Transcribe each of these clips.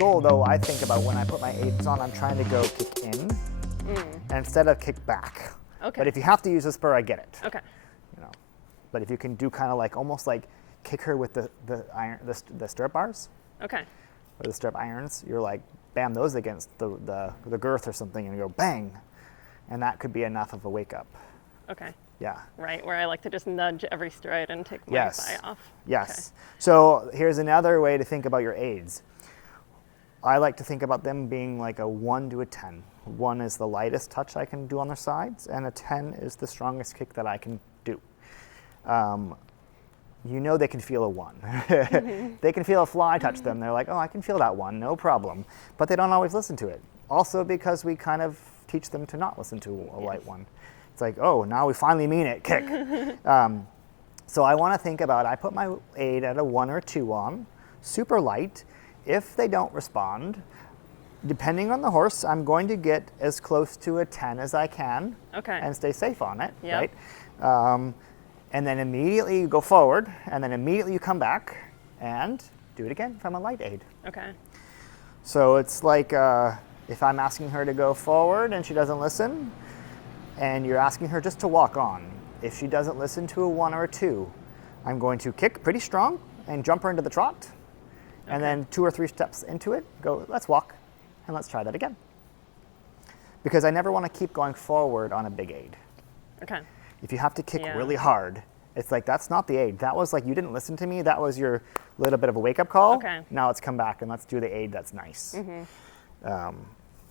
goal, though, I think about when I put my aids on, I'm trying to go kick in instead of kick back. Okay. But if you have to use a spur, I get it. Okay. You know, but if you can do kind of like almost like kick her with the stirrup bars, Okay. or the stirrup irons, you're like bam those against the girth or something, and you go bang, and that could be enough of a wake up. Okay. Yeah. Right, where I like to just nudge every stride and take my thigh off. Yes. Okay. So here's another way to think about your aids. I like to think about them being like a 1 to a 10. 1 is the lightest touch I can do on their sides, and a 10 is the strongest kick that I can do. You know they can feel a 1. They can feel a fly touch them. They're like, oh, I can feel that 1, no problem. But they don't always listen to it. Also because we kind of teach them to not listen to a light 1. It's like, oh, now we finally mean it, kick. So I want to think about, I put my aid at a 1 or 2 on, super light. If they don't respond, depending on the horse, I'm going to get as close to a 10 as I can and stay safe on it, right? And then immediately you go forward, and then immediately you come back and do it again from a light aid. Okay. So it's like if I'm asking her to go forward and she doesn't listen, and you're asking her just to walk on. If she doesn't listen to a 1 or a 2, I'm going to kick pretty strong and jump her into the trot. And then 2 or 3 steps into it, go, let's walk, and let's try that again. Because I never want to keep going forward on a big aid. Okay. If you have to kick really hard, it's like, that's not the aid. That was like, you didn't listen to me. That was your little bit of a wake-up call. Okay. Now let's come back and let's do the aid that's nice.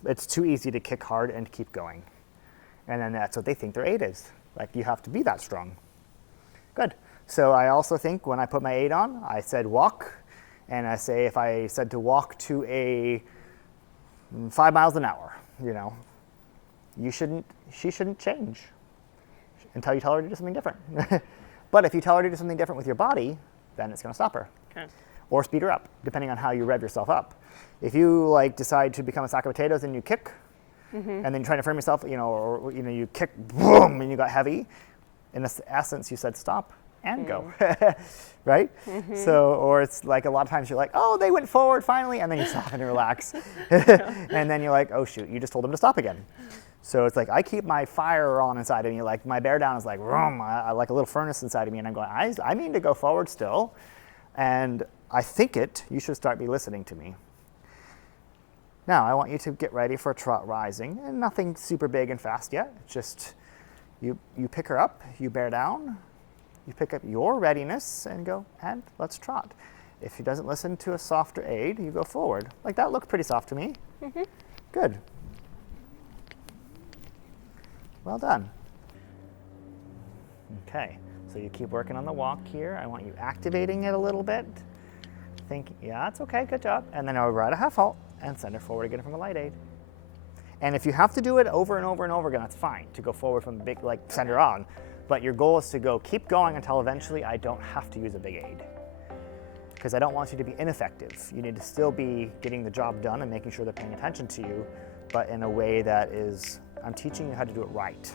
It's too easy to kick hard and keep going. And then that's what they think their aid is. Like, you have to be that strong. Good. So I also think when I put my aid on, I said walk. And I say, if I said to walk to a 5 miles an hour, you know, she shouldn't change until you tell her to do something different. But if you tell her to do something different with your body, then it's going to stop her. Okay. Or speed her up, depending on how you rev yourself up. If you like decide to become a sack of potatoes and you kick, and then trying to frame yourself, you know, or you know, you kick, boom, and you got heavy. In essence, you said stop and go, right? So, or it's like a lot of times you're like, oh, they went forward finally, and then you stop and relax, and then you're like, oh shoot, you just told them to stop again. So it's like I keep my fire on inside of me, like my bear down is like, I like a little furnace inside of me, and I'm going, I mean to go forward still, and I think it. You should start be listening to me. Now, I want you to get ready for a trot rising, and nothing super big and fast yet. It's just you pick her up, you bear down, you pick up your readiness, and go, and let's trot. If she doesn't listen to a softer aid, you go forward. Like, that looked pretty soft to me. Good. Well done. Okay, so you keep working on the walk here. I want you activating it a little bit. Yeah, it's okay, good job. And then over at a half halt, and send her forward again from a light aid. And if you have to do it over and over and over again, that's fine, to go forward from the big, like send her on. But your goal is to go, keep going until eventually I don't have to use a big aid. Because I don't want you to be ineffective. You need to still be getting the job done and making sure they're paying attention to you, but in a way that is, I'm teaching you how to do it right.